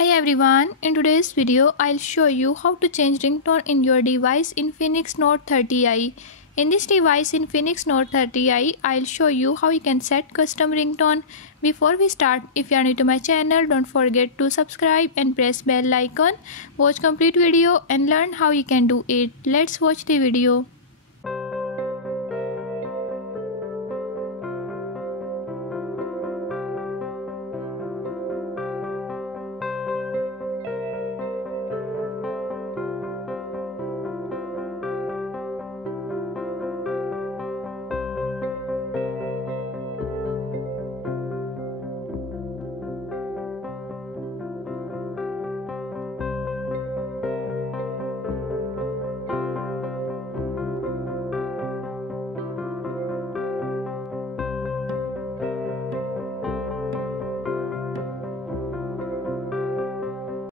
Hi everyone, in today's video I'll show you how to change ringtone in your device Infinix Note 30i. In this device Infinix Note 30i, I'll show you how you can set custom ringtone. Before we start, if you are new to my channel, don't forget to subscribe and press bell icon. Watch complete video and learn how you can do it. Let's watch the video.